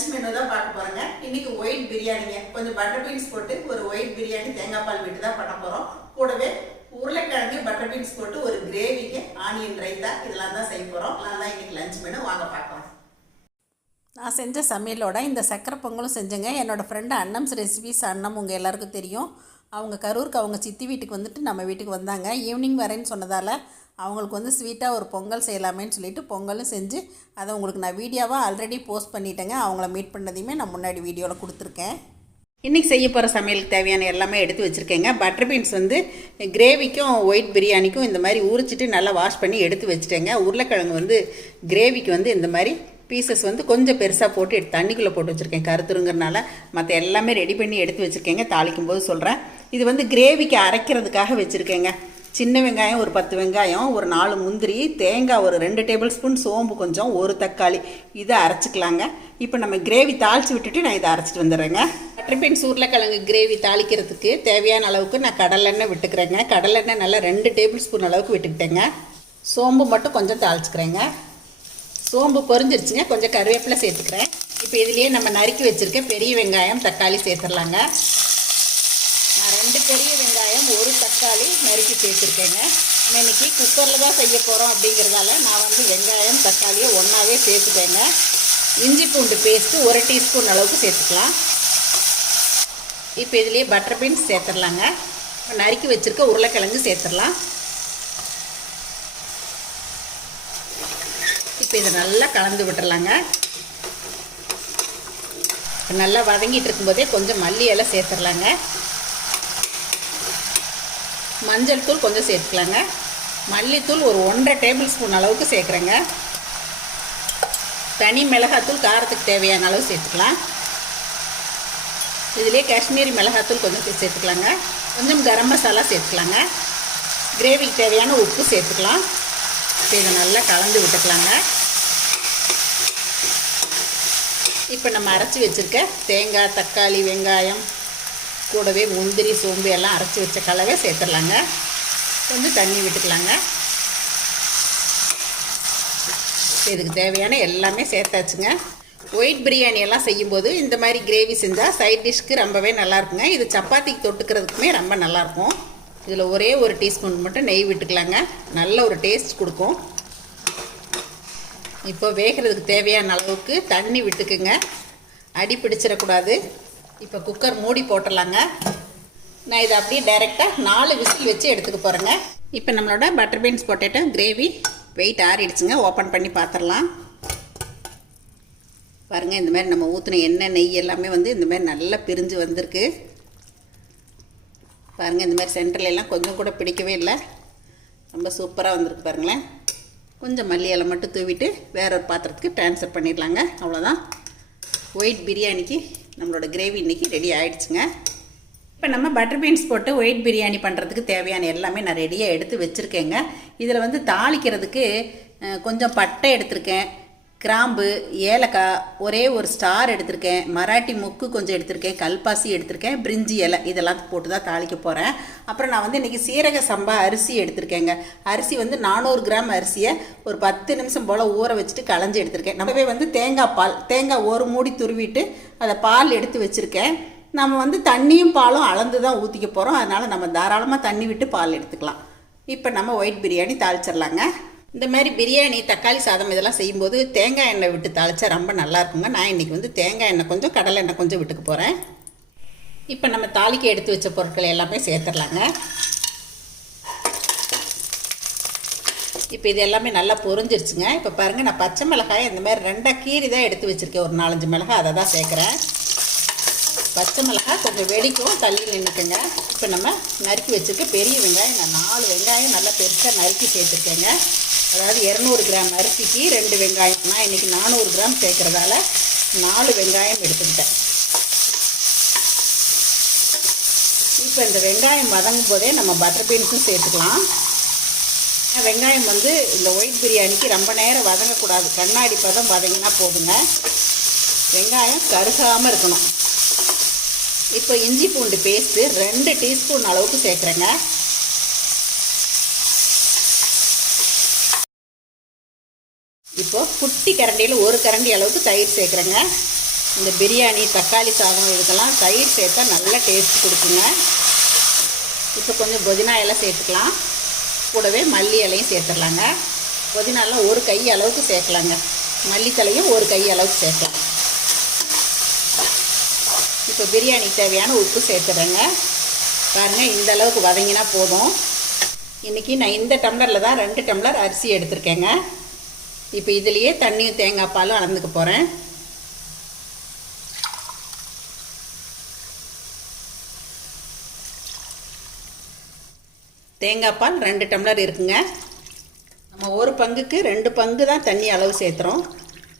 Lunch menu தான் பார்க்க போறோங்க. இன்னைக்கு ஒயிட் பிரியாணிங்க. கொஞ்சம் பட்டர் பீன்ஸ் போட்டு ஒரு ஒயிட் பிரியாணி தேங்காய் பால் விட்டு தான் பண்ண போறோம். கூடவே உருளைக்கிழங்கு பட்டர் பீன்ஸ் போட்டு ஒரு கிரேவிக்கு ஆனியன் ரைத்தா இதெல்லாம் தான் செய்ய போறோம். அதெல்லாம் தான் இன்னைக்கு லஞ்ச் மெனு வாங்க பார்க்கலாம் நான் செஞ்ச சமையலோட இந்த சக்கரை பொங்கலும் செஞ்சேங்க. என்னோடய ஃப்ரெண்டு அண்ணம்ஸ் ரெசிபிஸ் அண்ணம் உங்கள் எல்லாருக்கும் தெரியும். அவங்க கரூருக்கு அவங்க சித்தி வீட்டுக்கு வந்துட்டு நம்ம வீட்டுக்கு வந்தாங்க. ஈவினிங் வரேன்னு சொன்னதால் அவங்களுக்கு வந்து ஸ்வீட்டாக ஒரு பொங்கல் செய்யலாமேன்னு சொல்லிட்டு பொங்கலும் செஞ்சு அதை உங்களுக்கு நான் வீடியோவாக ஆல்ரெடி போஸ்ட் பண்ணிட்டேங்க. அவங்கள மீட் பண்ணதையுமே நான் முன்னாடி வீடியோவில் கொடுத்துருக்கேன். இன்றைக்கி செய்ய போகிற சமையலுக்கு தேவையான எல்லாமே எடுத்து வச்சுருக்கேங்க. பட்டர் பீன்ஸ் வந்து கிரேவிக்கும் ஒயிட் பிரியாணிக்கும் இந்த மாதிரி உரிச்சிட்டு நல்லா வாஷ் பண்ணி எடுத்து வச்சுட்டேங்க. உருளைக்கிழங்கு வந்து கிரேவிக்கு வந்து இந்த மாதிரி பீசஸ் வந்து கொஞ்சம் பெருசாக போட்டு எடுத்து தண்ணிக்குள்ளே போட்டு வச்சுருக்கேன். கருத்துருங்கிறனால மற்ற எல்லாமே ரெடி பண்ணி எடுத்து வச்சுருக்கேங்க. தாளிக்கும் போது சொல்கிறேன் இது வந்து கிரேவிக்கு அரைக்கிறதுக்காக வச்சுருக்கேங்க. சின்ன வெங்காயம் ஒரு பத்து வெங்காயம் ஒரு நாலு முந்திரி தேங்காய் ஒரு ரெண்டு டேபிள் ஸ்பூன் சோம்பு கொஞ்சம் ஒரு தக்காளி. இதை அரைச்சிக்கலாங்க. இப்போ நம்ம கிரேவி தாளித்து விட்டுட்டு நான் இதை அரைச்சிட்டு வந்துடுறேங்க. பட்டர்பீன்ஸ் உருளைக்கிழங்கு கிரேவி தாளிக்கிறதுக்கு தேவையான அளவுக்கு நான் கடலெண்ணெய் விட்டுக்கிறேங்க. கடலெண்ணெய் நல்லா ரெண்டு டேபிள் ஸ்பூன் அளவுக்கு விட்டுக்கிட்டேங்க. சோம்பு மட்டும் கொஞ்சம் தாளிச்சுக்கிறேங்க. சோம்பு பொரிஞ்சிருச்சுங்க. கொஞ்சம் கருவேப்பிலை சேர்த்துக்கிறேன். இப்போ இதுலேயே நம்ம நறுக்கி வச்சுருக்க பெரிய வெங்காயம் தக்காளி சேர்த்துடலாங்க. நான் ரெண்டு பெரிய வெங்காயம் ஒரு தக்காளி நறுக்கி சேர்த்துருக்கேங்க. இன்னைக்கு குக்கரில் தான் செய்ய போகிறோம் அப்படிங்கிறதால நான் வந்து வெங்காயம் தக்காளியை ஒன்றாவே சேர்த்துட்டேங்க. இஞ்சி பூண்டு பேஸ்ட்டு ஒரு டீஸ்பூன் அளவுக்கு சேர்த்துக்கலாம். இப்போ இதுலேயே பட்டர் பீன்ஸ் சேர்த்துடலாங்க. நறுக்கி வச்சுருக்க உருளைக்கிழங்கு சேர்த்துடலாம். இப்போ இதை நல்லா கலந்து விட்டுறலாங்க நல்லா வதங்கிட்டு இருக்கும்போதே கொஞ்சம் மல்லி இலை சேர்த்துடலாங்க. மஞ்சள் தூள் கொஞ்சம் சேர்த்துக்கலாங்க. மல்லித்தூள் ஒரு ஒன்றரை டேபிள் ஸ்பூன் அளவுக்கு சேர்க்குறேங்க. தனி மிளகாத்தூள் காரத்துக்கு தேவையான அளவு சேர்த்துக்கலாம். இதிலே காஷ்மீரி மிளகாத்தூள் கொஞ்சம் சேர்த்துக்கலாங்க. கொஞ்சம் கரம் மசாலா சேர்த்துக்கலாங்க. கிரேவிக்கு தேவையான உப்பு சேர்த்துக்கலாம். இதை நல்லா கலந்து விட்டுக்கலாங்க. இப்போ நம்ம அரைச்சி வச்சுருக்க தேங்காய் தக்காளி வெங்காயம் கூடவே முந்திரி சோம்பு எல்லாம் அரைச்சி வச்ச கலவை சேர்த்துடலாங்க. கொஞ்சம் தண்ணி விட்டுக்கலாங்க. இதுக்கு தேவையான எல்லாமே சேர்த்தாச்சுங்க. ஒயிட் பிரியாணி எல்லாம் செய்யும்போது இந்த மாதிரி கிரேவி செஞ்சால் சைட் டிஷ்க்கு ரொம்பவே நல்லாயிருக்குங்க இது சப்பாத்திக்கு தொட்டுக்கிறதுக்குமே ரொம்ப நல்லாயிருக்கும் இதில் ஒரே ஒரு டீஸ்பூன் மட்டும் நெய் விட்டுக்கலாங்க. நல்ல ஒரு டேஸ்ட் கொடுக்கும். இப்போ வேகிறதுக்கு தேவையான அளவுக்கு தண்ணி விட்டுக்குங்க. அடி பிடிச்சிடக்கூடாது. இப்போ குக்கர் மூடி போட்டுடலாங்க. நான் இதை அப்படியே டைரெக்டாக நாலு விசில் வச்சு எடுத்துக்க போகிறேங்க இப்போ நம்மளோட butter beans potato gravy wait ஆறிடுச்சுங்க. Open பண்ணி பார்த்துடலாம் பாருங்கள் இந்த மாதிரி நம்ம ஊற்றின எண்ணெய் நெய் எல்லாமே வந்து இந்த மாதிரி நல்லா பிரிஞ்சு வந்திருக்கு. பாருங்கள் இந்த மாதிரி சென்டரில் எல்லாம் கொஞ்சம் கூட பிடிக்கவே இல்லை. ரொம்ப சூப்பராக வந்திருக்கு பாருங்களேன். கொஞ்சம் மல்லி இலை மட்டும் தூவிட்டு வேற ஒரு பாத்திரத்துக்கு ட்ரான்ஸ்ஃபர் பண்ணிடலாங்க. அவ்வளோதான் ஒயிட் பிரியாணிக்கு நம்மளோட கிரேவி இன்றைக்கி ரெடி ஆகிடுச்சுங்க இப்போ நம்ம பட்டர் பீன்ஸ் போட்டு ஒயிட் பிரியாணி பண்ணுறதுக்கு தேவையான எல்லாமே நான் ரெடியாக எடுத்து வச்சுருக்கேங்க. இதில் வந்து தாளிக்கிறதுக்கு கொஞ்சம் பட்டை எடுத்திருக்கேன். கிராம்பு ஏலக்காய் ஒரே ஒரு ஸ்டார் எடுத்திருக்கேன். மராட்டி முக்கு கொஞ்சம் எடுத்திருக்கேன். கல்பாசி எடுத்திருக்கேன். பிரிஞ்சி இலை இதெல்லாம் போட்டு தான் தாளிக்க போகிறேன் அப்புறம் நான் வந்து இன்றைக்கி சீரக சம்பா அரிசி எடுத்திருக்கேங்க. அரிசி வந்து நானூறு கிராம் அரிசியை ஒரு பத்து நிமிஷம் போல் ஊற வச்சுட்டு களைஞ்சி எடுத்திருக்கேன். நம்மவே வந்து தேங்காய் பால் தேங்காய் ஒரு மூடி துருவிட்டு அதை பால் எடுத்து வச்சுருக்கேன். நம்ம வந்து தண்ணியும் பாலும் அளந்து தான் ஊற்றிக்க போகிறோம் அதனால் நம்ம தாராளமாக தண்ணி விட்டு பால் எடுத்துக்கலாம். இப்போ நம்ம ஒயிட் பிரியாணி தாளிச்சிடலாங்க. இந்த மாதிரி பிரியாணி தக்காளி சாதம் இதெல்லாம் செய்யும்போது தேங்காய் எண்ணெய் விட்டு தாளிச்சா ரொம்ப நல்லா இருக்குங்க நான் இன்றைக்கி வந்து தேங்காய் எண்ணெய் கொஞ்சம் கடலை எண்ணெய் கொஞ்சம் விட்டுக்க போகிறேன் இப்போ நம்ம தாளிக்க எடுத்து வச்ச பொருட்கள் எல்லாமே சேர்த்துடலாங்க. இப்போ இது எல்லாமே நல்லா பொரிஞ்சிருச்சுங்க. இப்போ பாருங்கள் நான் பச்சை மிளகாய் இந்த மாதிரி ரெண்டாக கீரி தான் எடுத்து வச்சுருக்கேன். ஒரு நாலஞ்சு மிளகாய் அதை தான் சேர்க்குறேன். பச்சை மிளகாய் கொஞ்சம் வெடிக்கும் தள்ளி நின்றுக்குங்க இப்போ நம்ம நறுக்கி வச்சுருக்க பெரிய வெங்காயம் நான் நாலு வெங்காயம் நல்லா பெருசாக நறுக்கி சேர்த்துருக்கேங்க. அதாவது இரநூறு கிராம் அரிசிக்கு ரெண்டு வெங்காயம். நான் இன்றைக்கி நானூறு கிராம் சேர்க்குறதால நாலு வெங்காயம் எடுத்துக்கிட்டேன். இப்போ இந்த வெங்காயம் வதங்கும் போதே நம்ம பட்டர் பீன்ஸும் சேர்த்துக்கலாம். வெங்காயம் வந்து இந்த ஒயிட் பிரியாணிக்கு ரொம்ப நேரம் வதங்கக்கூடாது. கண்ணாடி பதம் வதங்கினா போதுங்க. வெங்காயம் கருகாமல் இருக்கணும். இப்போ இஞ்சி பூண்டு பேஸ்ட்டு ரெண்டு டீஸ்பூன் அளவுக்கு சேர்க்குறேங்க. இப்போது குட்டி கரண்டியில் ஒரு கரண்டி அளவுக்கு தயிர் சேர்க்குறேங்க. இந்த பிரியாணி தக்காளி சாதம் இதுக்கெல்லாம் தயிர் சேர்த்தா நல்ல டேஸ்ட் கொடுக்குங்க. இப்போ கொஞ்சம் புதினா இலை சேர்த்துக்கலாம். கூடவே மல்லி இலையும் சேர்த்துடலாங்க. புதினாலாம் ஒரு கை அளவுக்கு சேர்க்கலாங்க. மல்லித்தலையும் ஒரு கை அளவுக்கு சேர்க்கலாம். இப்போ பிரியாணிக்கு தேவையான உப்பு சேர்த்துறேங்க. பாருங்கள் இந்த அளவுக்கு வதங்கினா போதும். இன்றைக்கி நான் இந்த டம்ளரில் தான் ரெண்டு டம்ளர் அரிசி எடுத்திருக்கேங்க. இப்போ இதுலேயே தண்ணியும் தேங்காய் பாலும் அளந்துக்க போகிறேன் தேங்காய் பால் ரெண்டு டம்ளர் இருக்குங்க. நம்ம ஒரு பங்குக்கு ரெண்டு பங்கு தான் தண்ணி அளவு சேர்த்துறோம்.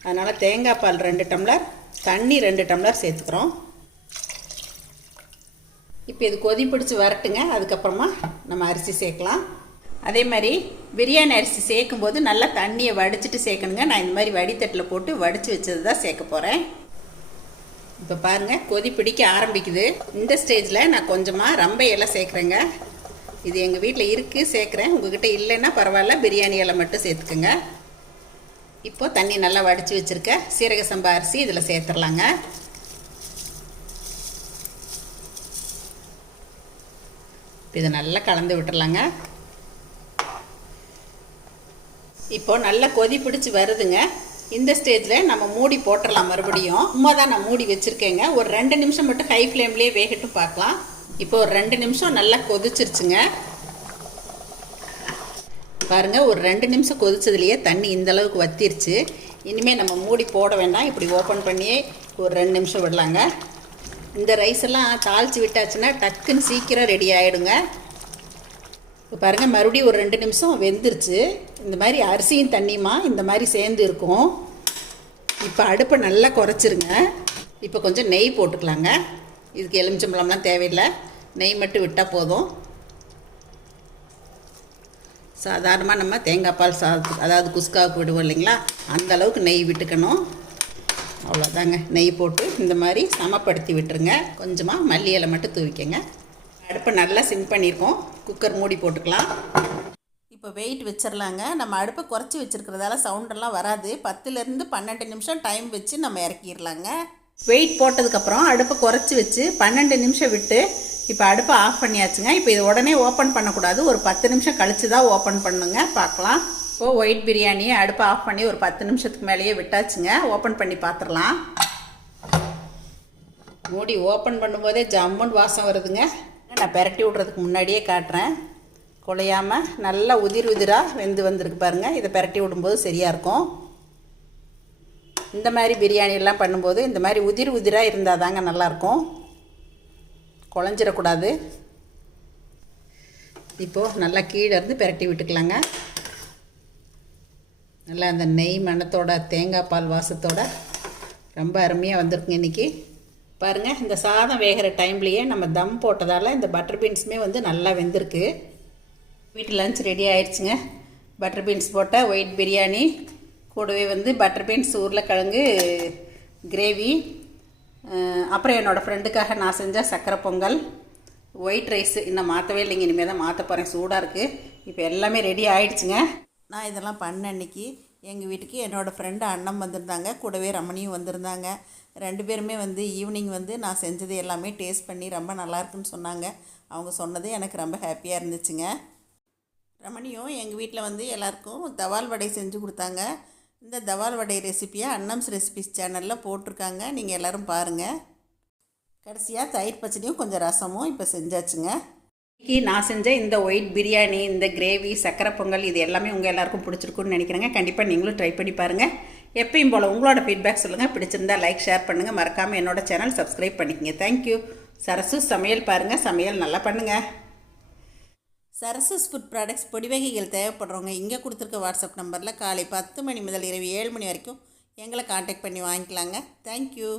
அதனால் தேங்காய் பால் ரெண்டு டம்ளர் தண்ணி ரெண்டு டம்ளர் சேர்த்துக்கிறோம். இப்போ இது கொதி பிடிச்சி வரட்டுங்க. அதுக்கப்புறமா நம்ம அரிசி சேர்க்கலாம். அதே மாதிரி பிரியாணி அரிசி சேர்க்கும்போது நல்லா தண்ணியை வடிச்சிட்டு சேர்க்கணுங்க. நான் இந்த மாதிரி வடித்தட்டில் போட்டு வடித்து வச்சது தான் சேர்க்க போகிறேன் இப்போ பாருங்கள் கொதி பிடிக்க ஆரம்பிக்குது. இந்த ஸ்டேஜில் நான் கொஞ்சமாக ரம்பை இலை சேர்க்குறேங்க. இது எங்கள் வீட்டில் இருக்குது சேர்க்குறேன். உங்ககிட்ட இல்லைன்னா பரவாயில்ல பிரியாணி எல்லாம் மட்டும் சேர்த்துக்குங்க. இப்போது தண்ணி நல்லா வடித்து வச்சுருக்க சீரக சம்பா அரிசி இதில் சேர்த்துடலாங்க. இதை நல்லா கலந்து விட்டுறலாங்க இப்போ நல்லா கொதி பிடிச்சி வருதுங்க. இந்த ஸ்டேஜில் நம்ம மூடி போட்டுடலாம் மறுபடியும். சும்மா தான் நான் மூடி வச்சுருக்கேங்க. ஒரு ரெண்டு நிமிஷம் மட்டும் ஹை ஃப்ளேம்லேயே வேகட்டும் பார்க்கலாம். இப்போ ஒரு ரெண்டு நிமிஷம் நல்லா கொதிச்சிருச்சுங்க. பாருங்கள் ஒரு ரெண்டு நிமிஷம் கொதிச்சதுலேயே தண்ணி இந்தளவுக்கு வத்திருச்சு. இனிமேல் நம்ம மூடி போட வேண்டாம். இப்படி ஓப்பன் பண்ணியே ஒரு ரெண்டு நிமிஷம் விடலாங்க. இந்த ரைஸ் எல்லாம் தாளித்து விட்டாச்சுன்னா டக்குன்னு சீக்கிரம் ரெடி ஆகிடுங்க இப்போ பாருங்கள் மறுபடியும் ஒரு ரெண்டு நிமிஷம் வெந்துருச்சு. இந்த மாதிரி அரிசியும் தண்ணியுமா இந்த மாதிரி சேர்ந்து இருக்கும். இப்போ அடுப்பை நல்லா குறைச்சிருங்க. இப்போ கொஞ்சம் நெய் போட்டுக்கலாங்க. இதுக்கு எலுமிச்சம்பழம்லாம் தேவையில்லை. நெய் மட்டும் விட்டால் போதும். சாதாரணமாக நம்ம தேங்காய் பால் சாதத்துக்கு அதாவது குஸ்காவுக்கு விடுவோம் இல்லைங்களா? அந்த அளவுக்கு நெய் விட்டுக்கணும். அவ்வளோதாங்க நெய் போட்டு இந்த மாதிரி சமப்படுத்தி விட்டுருங்க. கொஞ்சமாக மல்லி இலை மட்டும் தூவிக்கங்க. அடுப்பை நல்லா சிம் பண்ணியிருக்கோம் குக்கர் மூடி போட்டுக்கலாம். இப்போ வெயிட் வச்சிடலாங்க நம்ம அடுப்பை குறைச்சி வச்சுருக்கிறதால சவுண்டெல்லாம் வராது. பத்துலேருந்து பன்னெண்டு நிமிஷம் டைம் வச்சு நம்ம இறக்கிடலாங்க வெயிட் போட்டதுக்கப்புறம் அடுப்பை குறைச்சி வச்சு பன்னெண்டு நிமிஷம் விட்டு இப்போ அடுப்பை ஆஃப் பண்ணியாச்சுங்க. இப்போ இது உடனே ஓப்பன் பண்ணக்கூடாது. ஒரு பத்து நிமிஷம் கழித்து தான் ஓப்பன் பண்ணுங்க. பார்க்கலாம். இப்போது ஒயிட் பிரியாணியை அடுப்பை ஆஃப் பண்ணி ஒரு பத்து நிமிஷத்துக்கு மேலேயே விட்டாச்சுங்க. ஓப்பன் பண்ணி பார்த்துடலாம். மூடி ஓப்பன் பண்ணும்போதே ஜம்முன்னு வாசம் வருதுங்க. நான் பெரட்டி விட்றதுக்கு முன்னாடியே காட்டுறேன். குலையாமல் நல்லா உதிர் உதிராக வெந்து வந்திருக்கு பாருங்கள் இதை பெரட்டி விடும்போது சரியாக இருக்கும். இந்த மாதிரி பிரியாணியெல்லாம் பண்ணும்போது இந்த மாதிரி உதிர் உதிராக இருந்தால் தாங்க நல்லாயிருக்கும் குழஞ்சிடக்கூடாது இப்போது நல்லா கீழே இருந்து பெரட்டி விட்டுக்கலாங்க. நல்லா அந்த நெய் மணத்தோட தேங்காய் பால் வாசத்தோட ரொம்ப அருமையாக வந்திருக்குங்க இன்றைக்கி பாருங்கள் இந்த சாதம் வேகிற டைம்லேயே நம்ம தம் போட்டதால் இந்த பட்டர் பீன்ஸுமே வந்து நல்லா வெந்திருக்கு. வீட்டு லஞ்ச் ரெடி ஆயிடுச்சுங்க பட்டர் பீன்ஸ் போட்டால் ஒயிட் பிரியாணி கூடவே வந்து பட்டர் பீன்ஸ் உருளைக்கிழங்கு கிரேவி அப்புறம் என்னோடய ஃப்ரெண்டுக்காக நான் செஞ்ச சக்கரை பொங்கல் ஒயிட் ரைஸ் இன்னும் மாற்றவே இல்லைங்க. இனிமேல் தான் மாற்ற போகிறேன் சூடாக இருக்குது இப்போ எல்லாமே ரெடி ஆயிடுச்சுங்க. நான் இதெல்லாம் பண்ண அன்னைக்கு எங்கள் வீட்டுக்கு என்னோடய ஃப்ரெண்டு அண்ணன் வந்திருந்தாங்க. கூடவே ரமணியும் வந்திருந்தாங்க. ரெண்டு பேருமே வந்து ஈவினிங் வந்து நான் செஞ்சது எல்லாமே டேஸ்ட் பண்ணி ரொம்ப நல்லா இருக்குன்னு சொன்னாங்க. அவங்க சொன்னது எனக்கு ரொம்ப ஹாப்பியாக இருந்துச்சுங்க. ரமணியும் எங்கள் வீட்டில் வந்து எல்லாருக்கும் தவால் வடை செஞ்சு கொடுத்தாங்க. இந்த தவால் வடை ரெசிப்பியை அன்னம்ஸ் ரெசிபிஸ் சேனலில் போட்டிருக்காங்க. நீங்கள் எல்லோரும் பாருங்கள் கடைசியாக தயிர் பச்சடியும் கொஞ்சம் ரசமும் இப்போ செஞ்சாச்சுங்க. இன்னைக்கு நான் செஞ்ச இந்த ஒயிட் பிரியாணி இந்த கிரேவி சக்கரை பொங்கல் இது எல்லாமே உங்கள் எல்லாருக்கும் பிடிச்சிருக்குன்னு நினைக்கிறேங்க. கண்டிப்பாக நீங்களும் ட்ரை பண்ணி பாருங்கள் எப்பயும் போல் உங்களோட ஃபீட்பேக் சொல்லுங்கள் பிடிச்சிருந்தா லைக் ஷேர் பண்ணுங்கள் மறக்காமல் என்னோட சேனல் சப்ஸ்கிரைப் பண்ணிக்கங்க. தேங்க்யூ சரசு சமையல் பாருங்கள் சமையல் நல்லா பண்ணுங்கள் சரசஸ் ஃபுட் ப்ராடக்ட்ஸ் பொடி வகைகள் தேவைப்படுறவங்க இங்கே கொடுத்துருக்க வாட்ஸ்அப் நம்பரில் காலை பத்து மணி முதல் இரவு ஏழு மணி வரைக்கும் எங்களை காண்டாக்ட் பண்ணி வாங்கிக்கலாங்க. தேங்க்யூ